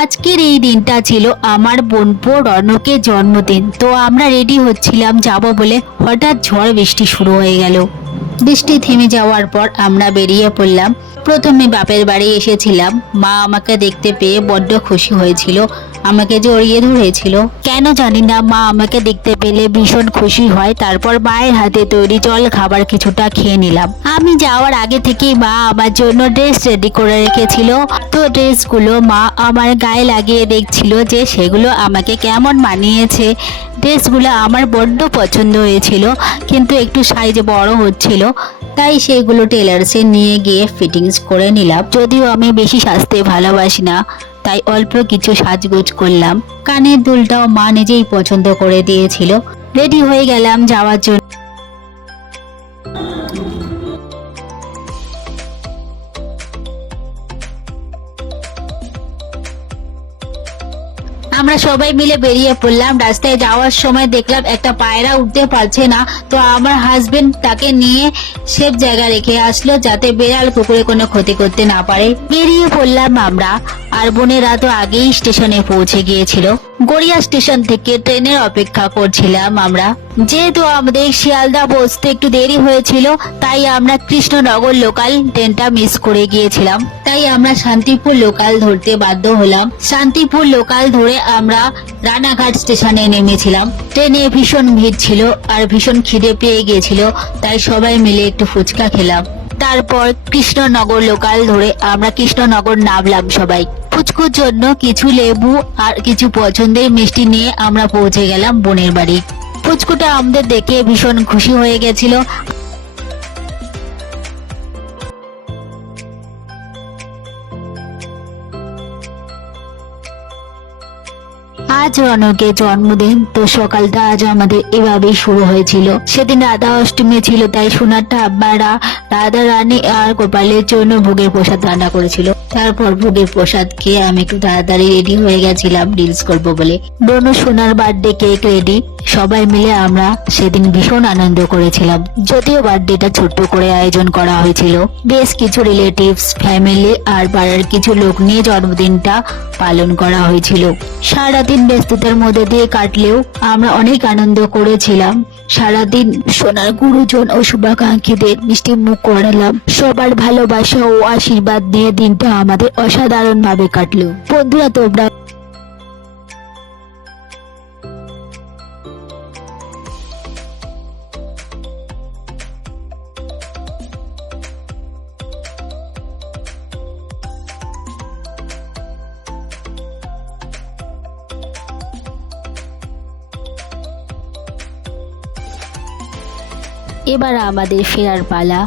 আজকের এই দিনটা ছিল আমার বোনপো রনকের জন্মদিন। তো আমরা রেডি হচ্ছিলাম যাব বলে, হঠাৎ ঝড় বৃষ্টি শুরু হয়ে গেল। বৃষ্টি থেমে যাওয়ার পর আমরা বেরিয়ে পড়লাম। প্রথমে বাপের বাড়ি এসেছিলাম। মা আমাকে দেখতে পেয়ে বড্ড খুশি হয়েছিল, আমাকে জড়িয়ে ধরেছিল। কেন জানি না, মা আমাকে দেখতে পেলে ভীষণ খুশি হয়। তারপর মায়ের হাতে তৈরি জল খাবার কিছুটা খেয়ে নিলাম। আমি যাওয়ার আগে থেকেই মা আমার জন্য ড্রেস রেডি করে রেখেছিল। তো ড্রেসগুলো মা আমার গায়ে লাগিয়ে দেখছিল যে সেগুলো আমাকে কেমন মানিয়েছে। ড্রেসগুলো আমার বড্ড পছন্দ হয়েছিল, কিন্তু একটু সাইজ বড় হচ্ছিল, তাই সেগুলো টেলার্সে নিয়ে গিয়ে ফিটিংস করে নিলাম। যদিও আমি বেশি সাজতে ভালোবাসি না, তাই অল্প কিছু সাজগোজ করলাম। কানের দুলটাও মা নিজেই পছন্দ করে দিয়েছিল। রেডি হয়ে গেলাম যাওয়ার জন্য। আমরা সবাই মিলে বেরিয়ে পড়লাম। রাস্তায় যাওয়ার সময় দেখলাম একটা পায়রা উঠতে পারছে না, তো আমার হাজবেন্ড তাকে নিয়ে সেফ জায়গা রেখে আসলো যাতে বেড়াল কুকুরে কোনো ক্ষতি করতে না পারে। বেরিয়ে পড়লাম আমরা, আর বোনেরা তো আগেই স্টেশনে পৌঁছে গিয়েছিল। গড়িয়া স্টেশন থেকে ট্রেনের অপেক্ষা করছিলাম আমরা। যেহেতু আমাদের শিয়ালদা পৌঁছতে একটু দেরি হয়েছিল, তাই আমরা কৃষ্ণনগর লোকাল ট্রেনটা মিস করে গিয়েছিলাম। তাই আমরা শান্তিপুর লোকাল ধরতে বাধ্য হলাম। শান্তিপুর লোকাল ধরে আমরা রানাঘাট স্টেশনে নেমেছিলাম। ট্রেনে ভীষণ ভিড় ছিল আর ভীষণ খিদে পেয়ে গিয়েছিল, তাই সবাই মিলে একটু ফুচকা খেলাম। তারপর কৃষ্ণনগর লোকাল ধরে আমরা কৃষ্ণনগর নামলাম সবাই। ফুচকুর জন্য কিছু লেবু আর কিছু পছন্দের মিষ্টি নিয়ে আমরা পৌঁছে গেলাম বোনের বাড়ি। ফুচকুটা আমাদের দেখে ভীষণ খুশি হয়ে গেছিল। আজ রনকের জন্মদিন, তো সকালটা আজ আমাদের এভাবেই শুরু হয়েছিল। সেদিন রাধা অষ্টমী ছিল, তাই সোনার ঠাম্মারা রাধা রানী আর গোপালের জন্য ভোগের প্রসাদ রান্না করেছিল। তারপর ভোগের প্রসাদ খেয়ে আমি একটু তাড়াতাড়ি রেডি হয়ে গেছিলাম রিলস করবো বলে। দোনো সোনার বার্থডে কেক রেডি। সবাই মিলে আমরা সেদিন ভীষণ আনন্দ করেছিলাম। যদিও বার্থডেটা ছোট্ট করে আয়োজন করা হয়েছিল, বেশ কিছু রিলেটিভস, ফ্যামিলি আর পাড়ার কিছু লোক নিয়ে জন্মদিনটা পালন করা হয়েছিল। সারাদিন ব্যস্ততার মধ্যে দিয়ে কাটলেও আমরা অনেক আনন্দ করেছিলাম। সারাদিন সোনার গুরুজন ও শুভাকাঙ্ক্ষীদের মিষ্টি মুখ করালাম। সবার ভালোবাসা ও আশীর্বাদ নিয়ে দিনটা আমাদের অসাধারণ ভাবে কাটলো। বন্ধুরা, তোমরা এবার আমাদের ফেরার পালা।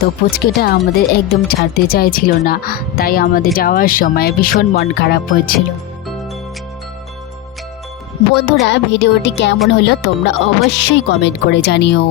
তো পুচকেটা আমাদের একদম ছাড়তে চাইছিল না, তাই আমাদের যাওয়ার সময় ভীষণ মন খারাপ হয়েছিল। বন্ধুরা, ভিডিওটি কেমন হলো তোমরা অবশ্যই কমেন্ট করে জানিও।